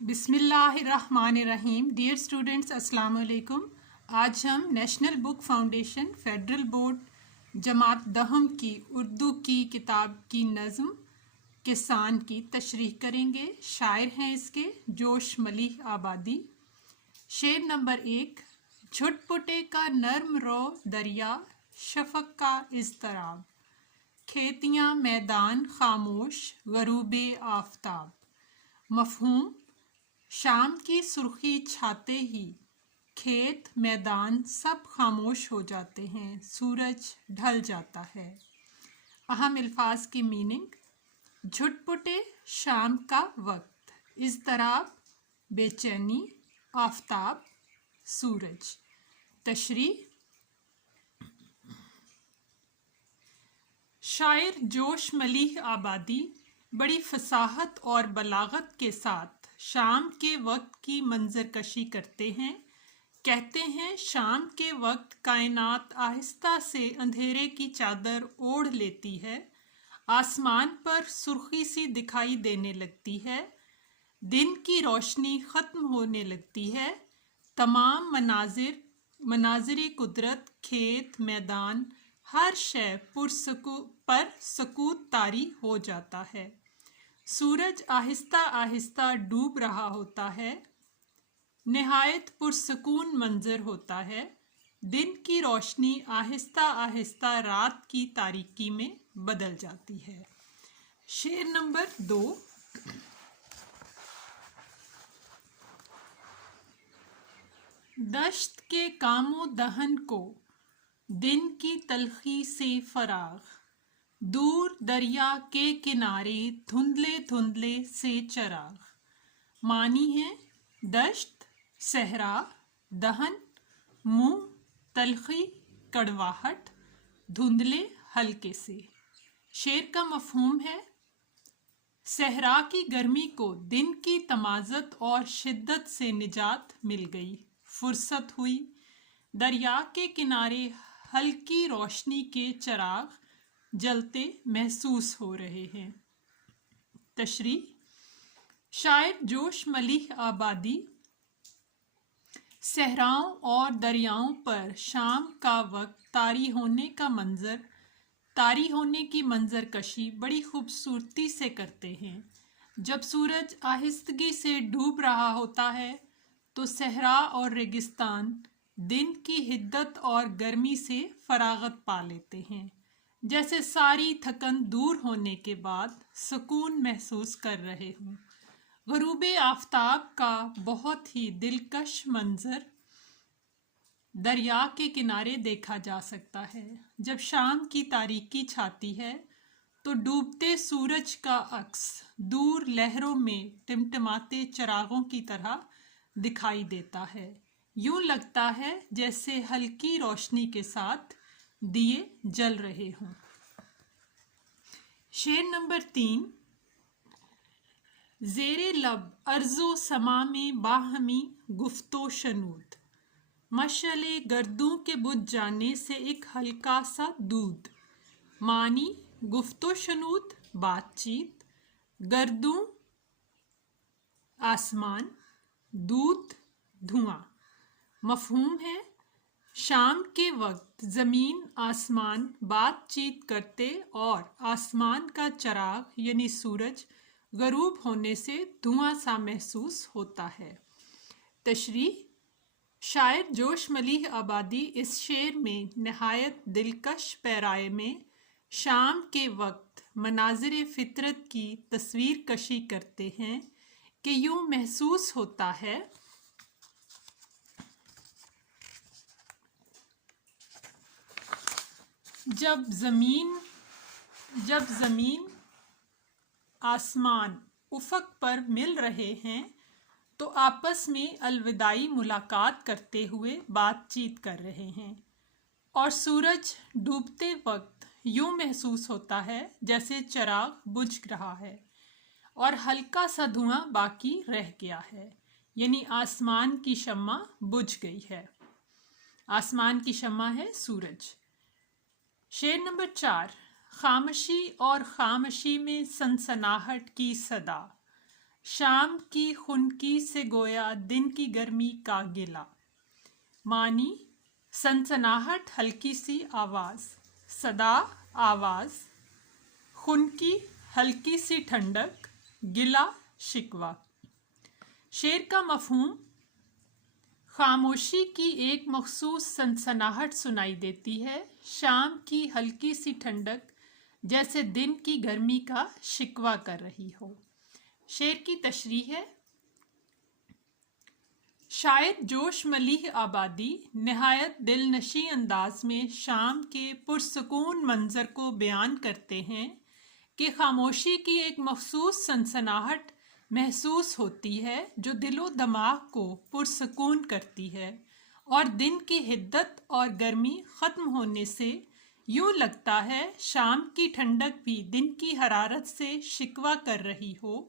بسم اللہ الرحمن الرحیم. ڈیئر اسٹوڈنٹس، السلام علیکم. آج ہم نیشنل بک فاؤنڈیشن فیڈرل بورڈ جماعت دہم کی اردو کی کتاب کی نظم کسان کی تشریح کریں گے. شاعر ہیں اس کے جوش ملیح آبادی. شعر نمبر 1. جھٹ پٹے کا نرم رو دریا، شفق کا اضطراب، کھیتیاں میدان خاموش غروب آفتاب. مفہوم: شام کی سرخی چھاتے ہی کھیت میدان سب خاموش ہو جاتے ہیں، سورج ڈھل جاتا ہے. اہم الفاظ کی میننگ: جھٹ پٹے شام کا وقت، اضطراب بے چینی، آفتاب سورج. تشریح: شاعر جوش ملیح آبادی بڑی فصاحت اور بلاغت کے ساتھ شام کے وقت کی منظر کشی کرتے ہیں. کہتے ہیں شام کے وقت کائنات آہستہ سے اندھیرے کی چادر اوڑھ لیتی ہے، آسمان پر سرخی سی دکھائی دینے لگتی ہے، دن کی روشنی ختم ہونے لگتی ہے، تمام مناظر قدرت، کھیت میدان، ہر شے پر سکوت طاری ہو جاتا ہے. سورج آہستہ آہستہ ڈوب رہا ہوتا ہے، نہایت پرسکون منظر ہوتا ہے. دن کی روشنی آہستہ آہستہ رات کی تاریکی میں بدل جاتی ہے. شعر نمبر 2. دشت کے کام و دہن کو دن کی تلخی سے فراغ، دور دریا کے کنارے دھندلے دھندلے سے چراغ. معنی ہے: دشت، صحرا، دہن، منہ، تلخی، کڑواہٹ، دھندلے، ہلکے سے. شعر کا مفہوم ہے: صحرا کی گرمی کو دن کی تمازت اور شدت سے نجات مل گئی، فرصت ہوئی. دریا کے کنارے ہلکی روشنی کے چراغ جلتے محسوس ہو رہے ہیں. تشریح: شاعر جوش ملیح آبادی صحراؤں اور دریاؤں پر شام کا وقت طاری ہونے کی منظر کشی بڑی خوبصورتی سے کرتے ہیں. جب سورج آہستگی سے ڈوب رہا ہوتا ہے تو صحرا اور ریگستان دن کی حدت اور گرمی سے فراغت پا لیتے ہیں، جیسے ساری تھکن دور ہونے کے بعد سکون محسوس کر رہے ہوں. غروب آفتاب کا بہت ہی دلکش منظر دریا کے کنارے دیکھا جا سکتا ہے. جب شام کی تاریکی چھاتی ہے تو ڈوبتے سورج کا عکس دور لہروں میں ٹمٹماتے چراغوں کی طرح دکھائی دیتا ہے. یوں لگتا ہے جیسے ہلکی روشنی کے ساتھ دیے جل رہے ہوں. شعر نمبر 3. زیر لب ارض و سما میں باہمی گفت و شنود، مشعل گردوں کے بجھ جانے سے ایک ہلکا سا دود. معنی: گفت و شنود بات چیت، گردوں آسمان، دود دھواں. مفہوم ہے: شام کے وقت زمین آسمان بات چیت کرتے اور آسمان کا چراغ یعنی سورج غروب ہونے سے دھواں سا محسوس ہوتا ہے. تشریح: شاعر جوش ملیح آبادی اس شعر میں نہایت دلکش پیرائے میں شام کے وقت مناظر فطرت کی تصویر کشی کرتے ہیں کہ یوں محسوس ہوتا ہے جب زمین آسمان افق پر مل رہے ہیں تو آپس میں الوداعی ملاقات کرتے ہوئے بات چیت کر رہے ہیں، اور سورج ڈوبتے وقت یوں محسوس ہوتا ہے جیسے چراغ بجھ رہا ہے اور ہلکا سا دھواں باقی رہ گیا ہے، یعنی آسمان کی شمع بجھ گئی ہے. آسمان کی شمع ہے سورج. شعر نمبر 4. خامشی اور خامشی میں سنسناہٹ کی صدا، شام کی خنکی سے گویا دن کی گرمی کا گلا. معنی سنسناہٹ ہلکی سی آواز، صدا آواز، خنکی ہلکی سی ٹھنڈک، گلا شکوہ. شعر کا مفہوم: خاموشی کی ایک مخصوص سنسناہٹ سنائی دیتی ہے، شام کی ہلکی سی ٹھنڈک جیسے دن کی گرمی کا شکوہ کر رہی ہو. شعر کی تشریح ہے: شاعر جوش ملیح آبادی نہایت دل نشیں انداز میں شام کے پرسکون منظر کو بیان کرتے ہیں کہ خاموشی کی ایک مخصوص سنسناہٹ محسوس ہوتی ہے جو دل و دماغ کو پرسکون کرتی ہے، اور دن کی حدت اور گرمی ختم ہونے سے یوں لگتا ہے شام کی ٹھنڈک بھی دن کی حرارت سے شکوہ کر رہی ہو.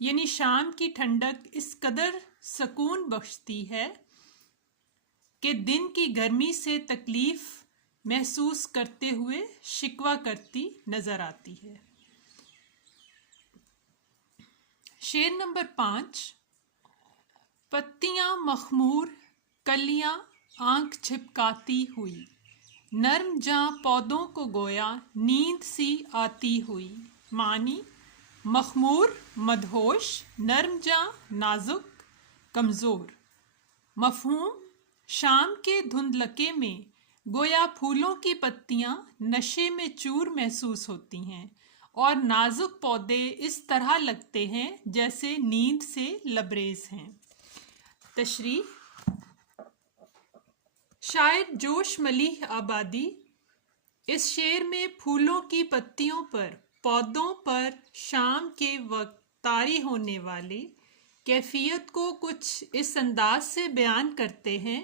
یعنی شام کی ٹھنڈک اس قدر سکون بخشتی ہے کہ دن کی گرمی سے تکلیف محسوس کرتے ہوئے شکوہ کرتی نظر آتی ہے. شعر نمبر 5. پتیاں مخمور، کلیاں آنکھ جھپکاتی ہوئی، نرم جاں پودوں کو گویا نیند سی آتی ہوئی. معنی مخمور مدہوش، نرم جاں نازک کمزور. مفہوم: شام کے دھندلکے میں گویا پھولوں کی پتیاں نشے میں چور محسوس ہوتی ہیں اور نازک پودے اس طرح لگتے ہیں جیسے نیند سے لبریز ہیں. تشریح: شاعر جوش ملیح آبادی اس شعر میں پھولوں کی پتیوں پر، پودوں پر شام کے وقت طاری ہونے والی کیفیت کو کچھ اس انداز سے بیان کرتے ہیں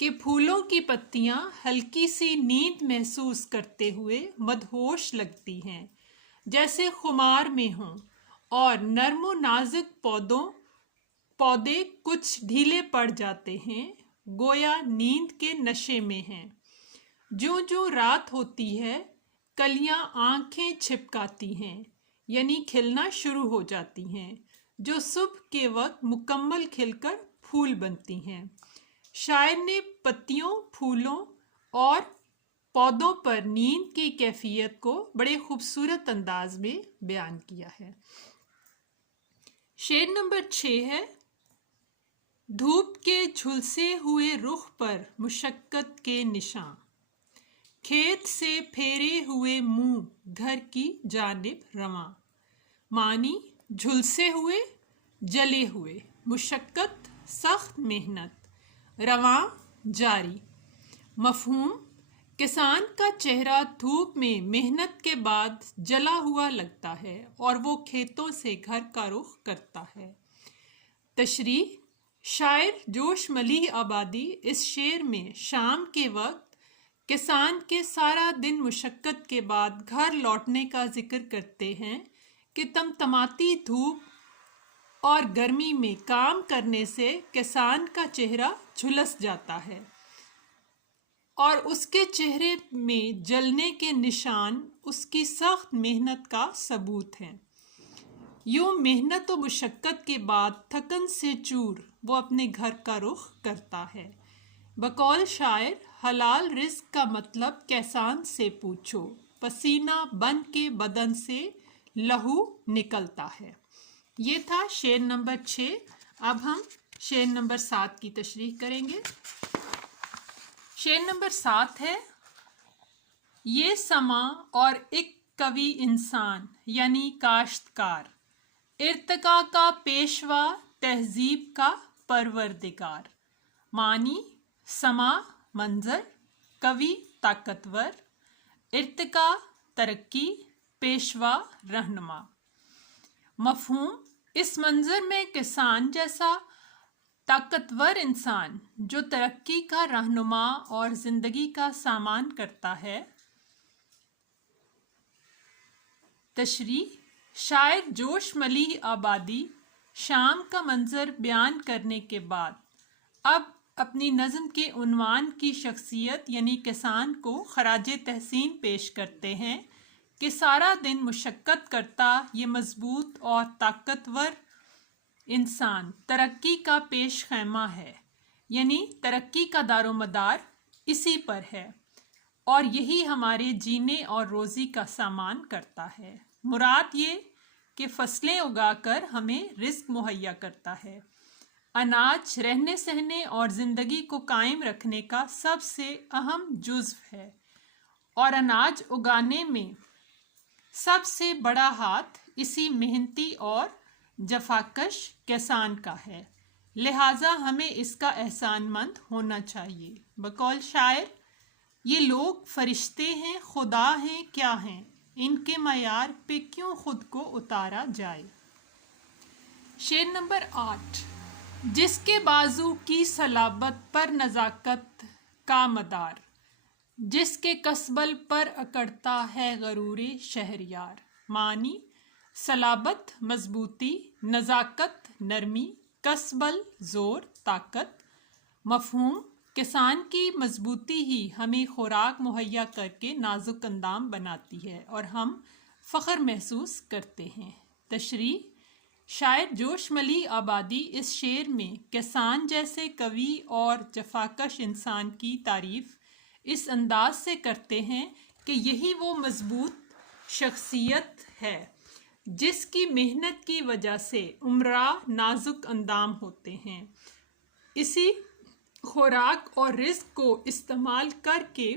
کہ پھولوں کی پتیاں ہلکی سی نیند محسوس کرتے ہوئے مدہوش لگتی ہیں جیسے خمار میں ہوں، اور نرم و نازک پودے کچھ ڈھیلے پڑ جاتے ہیں، گویا نیند کے نشے میں ہیں. جوں جوں رات ہوتی ہے کلیاں آنکھیں چھپکاتی ہیں، یعنی کھلنا شروع ہو جاتی ہیں، جو صبح کے وقت مکمل کھل کر پھول بنتی ہیں. شاعر نے پتیوں، پھولوں اور پودوں پر نیند کی کیفیت کو بڑے خوبصورت انداز میں بیان کیا ہے. شعر نمبر 6 ہے: دھوپ کے جھلسے ہوئے رخ پر مشقت کے نشاں، کھیت سے پھیرے ہوئے منہ گھر کی جانب رواں. معنی جھلسے ہوئے، جلے ہوئے، مشقت سخت محنت، رواں جاری. مفہوم: کسان کا چہرہ دھوپ میں محنت کے بعد جلا ہوا لگتا ہے اور وہ کھیتوں سے گھر کا رخ کرتا ہے. تشریح: شاعر جوش ملیح آبادی اس شعر میں شام کے وقت کسان کے سارا دن مشقت کے بعد گھر لوٹنے کا ذکر کرتے ہیں کہ تمتماتی دھوپ اور گرمی میں کام کرنے سے کسان کا چہرہ جھلس جاتا ہے اور اس کے چہرے میں جلنے کے نشان اس کی سخت محنت کا ثبوت ہیں. یوں محنت و مشقت کے بعد تھکن سے چور وہ اپنے گھر کا رخ کرتا ہے. بقول شاعر: حلال رزق کا مطلب کیسان سے پوچھو، پسینہ بن کے بدن سے لہو نکلتا ہے. یہ تھا شعر نمبر 6. اب ہم شعر نمبر 7 کی تشریح کریں گے. شعر نمبر 7 ہے: یہ سماں اور ایک قوی انسان یعنی کاشتکار، ارتقاء کا پیشوا، تہذیب کا پروردگار. معنی سماں منظر، قوی طاقتور، ارتقاء ترقی، پیشوا رہنما. مفہوم: اس منظر میں کسان جیسا طاقتور انسان جو ترقی کا رہنما اور زندگی کا سامان کرتا ہے. تشریح: شاعر جوش ملیح آبادی شام کا منظر بیان کرنے کے بعد اب اپنی نظم کے عنوان کی شخصیت یعنی کسان کو خراج تحسین پیش کرتے ہیں کہ سارا دن مشقت کرتا یہ مضبوط اور طاقتور انسان ترقی کا پیش خیمہ ہے، یعنی ترقی کا دار و مدار اسی پر ہے اور یہی ہمارے جینے اور روزی کا سامان کرتا ہے۔ مراد یہ کہ فصلیں اگا کر ہمیں رزق مہیا کرتا ہے۔ اناج رہنے سہنے اور زندگی کو قائم رکھنے کا سب سے اہم جزو ہے اور اناج اگانے میں سب سے بڑا ہاتھ اسی محنتی اور جفاکش کسان کا ہے، لہٰذا ہمیں اس کا احسان مند ہونا چاہیے۔ بقول شاعر، یہ لوگ فرشتے ہیں خدا ہیں کیا ہیں، ان کے معیار پہ کیوں خود کو اتارا جائے۔ شعر نمبر 8۔ جس کے بازو کی صلابت پر نزاکت کا مدار، جس کے کسبل پر اکڑتا ہے غرور شہریار۔ معنی، صلابت مضبوطی، نزاکت نرمی، کسبل زور طاقت۔ مفہوم، کسان کی مضبوطی ہی ہمیں خوراک مہیا کر کے نازک اندام بناتی ہے اور ہم فخر محسوس کرتے ہیں۔ تشریح، شاعر جوش ملی آبادی اس شعر میں کسان جیسے قوی اور جفاکش انسان کی تعریف اس انداز سے کرتے ہیں کہ یہی وہ مضبوط شخصیت ہے جس کی محنت کی وجہ سے امراء نازک اندام ہوتے ہیں، اسی خوراک اور رزق کو استعمال کر کے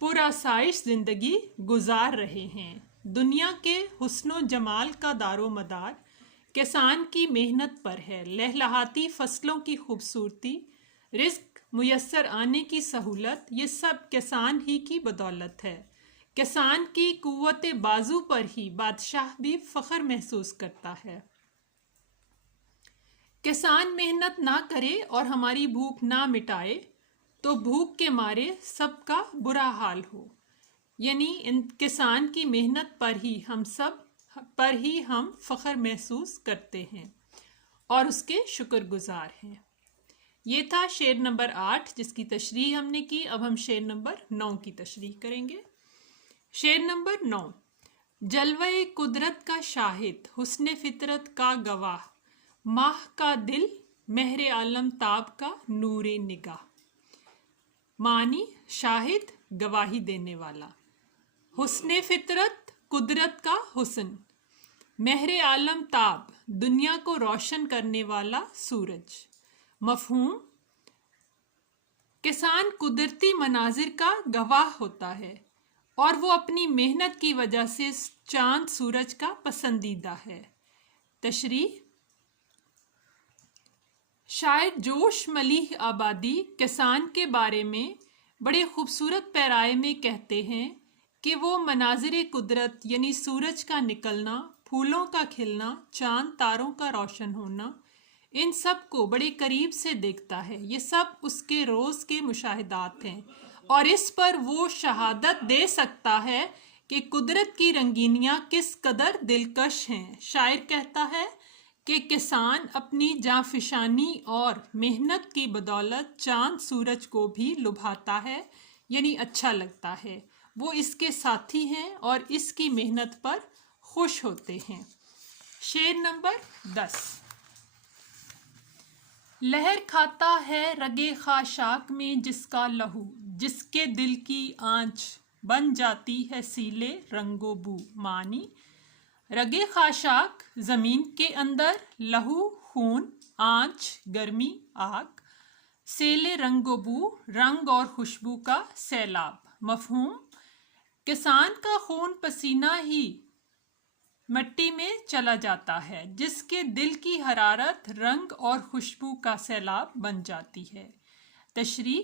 پرآسائش زندگی گزار رہے ہیں۔ دنیا کے حسن و جمال کا دار و مدار کسان کی محنت پر ہے۔ لہلہاتی فصلوں کی خوبصورتی، رزق میسر آنے کی سہولت، یہ سب کسان ہی کی بدولت ہے۔ کسان کی قوت بازو پر ہی بادشاہ بھی فخر محسوس کرتا ہے۔ کسان محنت نہ کرے اور ہماری بھوک نہ مٹائے تو بھوک کے مارے سب کا برا حال ہو، یعنی کسان کی محنت پر ہی ہم فخر محسوس کرتے ہیں اور اس کے شکر گزار ہیں۔ یہ تھا شعر نمبر 8 جس کی تشریح ہم نے کی۔ اب ہم شعر نمبر 9 کی تشریح کریں گے۔ شعر نمبر 9۔ جلوہ قدرت کا شاہد، حسن فطرت کا گواہ، ماہ کا دل، مہر عالم تاب کا نور نگاہ۔ معنی، شاہد گواہی دینے والا، حسن فطرت قدرت کا حسن، مہر عالم تاب دنیا کو روشن کرنے والا سورج۔ مفہوم، کسان قدرتی مناظر کا گواہ ہوتا ہے اور وہ اپنی محنت کی وجہ سے چاند سورج کا پسندیدہ ہے۔ تشریح، شاعر جوش ملیح آبادی کسان کے بارے میں بڑے خوبصورت پیرائے میں کہتے ہیں کہ وہ مناظر قدرت یعنی سورج کا نکلنا، پھولوں کا کھلنا، چاند تاروں کا روشن ہونا، ان سب کو بڑے قریب سے دیکھتا ہے۔ یہ سب اس کے روز کے مشاہدات ہیں اور اس پر وہ شہادت دے سکتا ہے کہ قدرت کی رنگینیاں کس قدر دلکش ہیں۔ شاعر کہتا ہے کہ کسان اپنی جانفشانی اور محنت کی بدولت چاند سورج کو بھی لبھاتا ہے، یعنی اچھا لگتا ہے۔ وہ اس کے ساتھی ہیں اور اس کی محنت پر خوش ہوتے ہیں۔ شعر نمبر 10۔ لہر کھاتا ہے رگے خاشاک میں جس کا لہو، جس کے دل کی آنچ بن جاتی ہے سیلے رنگ و بو۔ معنی، رگے خاشاک زمین کے اندر، لہو خون، آنچ گرمی آگ، سیلے رنگ و بو رنگ اور خوشبو کا سیلاب۔ مفہوم، کسان کا خون پسینہ ہی مٹی میں چلا جاتا ہے جس کے دل کی حرارت رنگ اور خوشبو کا سیلاب بن جاتی ہے۔ تشریح،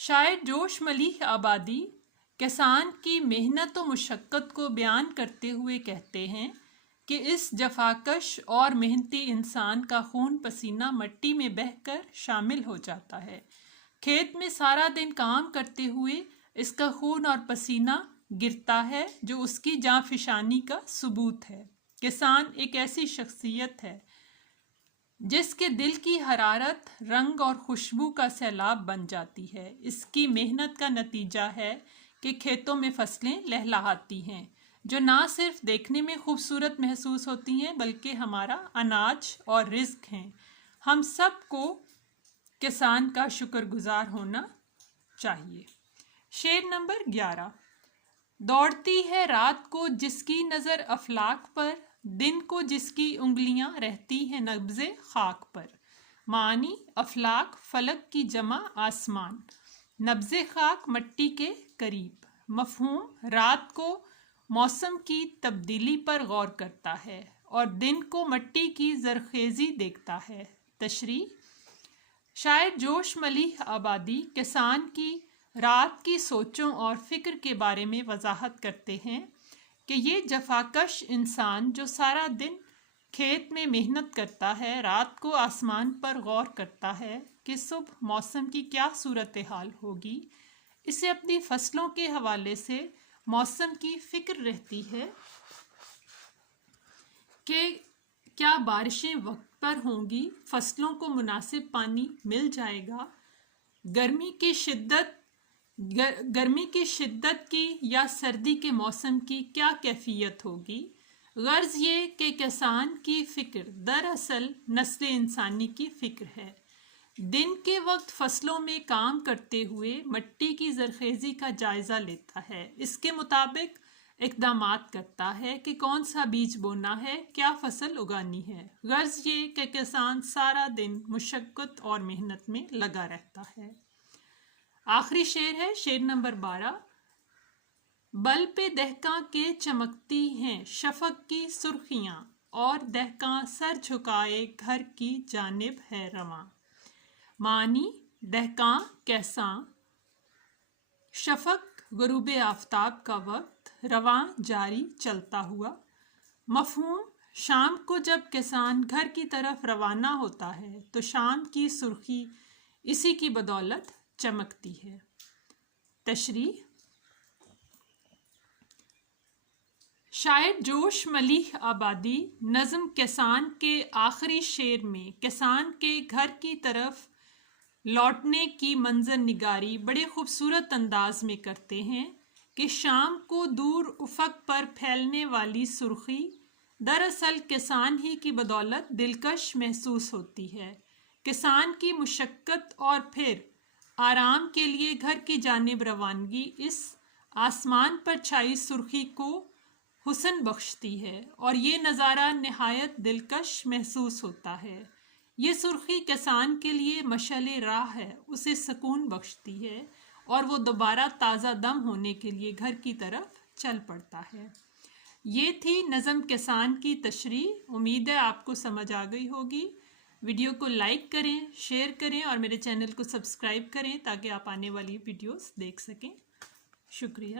شاعر جوش ملیح آبادی کسان کی محنت و مشقت کو بیان کرتے ہوئے کہتے ہیں کہ اس جفاکش اور محنتی انسان کا خون پسینہ مٹی میں بہہ کر شامل ہو جاتا ہے۔ کھیت میں سارا دن کام کرتے ہوئے اس کا خون اور پسینہ گرتا ہے جو اس کی جانفشانی کا ثبوت ہے۔ کسان ایک ایسی شخصیت ہے جس کے دل کی حرارت رنگ اور خوشبو کا سیلاب بن جاتی ہے۔ اس کی محنت کا نتیجہ ہے کہ کھیتوں میں فصلیں لہلہاتی ہیں، جو نہ صرف دیکھنے میں خوبصورت محسوس ہوتی ہیں بلکہ ہمارا اناج اور رزق ہیں۔ ہم سب کو کسان کا شکر گزار ہونا چاہیے۔ شعر نمبر 11۔ دوڑتی ہے رات کو جس کی نظر افلاک پر، دن کو جس کی انگلیاں رہتی ہیں نبض خاک پر۔ معنی افلاک فلک کی جمع آسمان، نبض خاک مٹی کے قریب۔ مفہوم رات کو موسم کی تبدیلی پر غور کرتا ہے اور دن کو مٹی کی زرخیزی دیکھتا ہے۔ تشریح۔ شاعر جوش ملیح آبادی کسان کی رات کی سوچوں اور فکر کے بارے میں وضاحت کرتے ہیں کہ یہ جفاکش انسان جو سارا دن کھیت میں محنت کرتا ہے، رات کو آسمان پر غور کرتا ہے کہ صبح موسم کی کیا صورتحال ہوگی، اسے اپنی فصلوں کے حوالے سے موسم کی فکر رہتی ہے کہ کیا بارشیں وقت پر ہوں گی، فصلوں کو مناسب پانی مل جائے گا، گرمی کی شدت کی یا سردی کے موسم کی کیا کیفیت ہوگی۔ غرض یہ کہ کسان کی فکر دراصل نسل انسانی کی فکر ہے۔ دن کے وقت فصلوں میں کام کرتے ہوئے مٹی کی زرخیزی کا جائزہ لیتا ہے، اس کے مطابق اقدامات کرتا ہے کہ کون سا بیج بونا ہے، کیا فصل اگانی ہے۔ غرض یہ کہ کسان سارا دن مشقت اور محنت میں لگا رہتا ہے۔ آخری شعر ہے شعر نمبر 12۔ بل پہ دہقاں کے چمکتی ہیں شفق کی سرخیاں، اور دہقاں سر جھکائے گھر کی جانب ہے رواں۔ معنی دہقاں کیساں، شفق غروب آفتاب کا وقت، رواں جاری چلتا ہوا۔ مفہوم شام کو جب کسان گھر کی طرف روانہ ہوتا ہے تو شام کی سرخی اسی کی بدولت چمکتی ہے۔ تشریح۔ شاعر جوش ملیح آبادی نظم کسان کے آخری شعر میں کسان کے گھر کی طرف لوٹنے کی منظر نگاری بڑے خوبصورت انداز میں کرتے ہیں کہ شام کو دور افق پر پھیلنے والی سرخی دراصل کسان ہی کی بدولت دلکش محسوس ہوتی ہے۔ کسان کی مشقت اور پھر آرام کے لیے گھر کی جانب روانگی اس آسمان پر چھائی سرخی کو حسن بخشتی ہے اور یہ نظارہ نہایت دلکش محسوس ہوتا ہے۔ یہ سرخی کسان کے لیے مشعل راہ ہے، اسے سکون بخشتی ہے اور وہ دوبارہ تازہ دم ہونے کے لیے گھر کی طرف چل پڑتا ہے۔ یہ تھی نظم کسان کی تشریح۔ امید ہے آپ کو سمجھ آ گئی ہوگی۔ ویڈیو کو لائک کریں، شیئر کریں اور میرے چینل کو سبسکرائب کریں تاکہ آپ آنے والی ویڈیوز دیکھ سکیں۔ شکریہ۔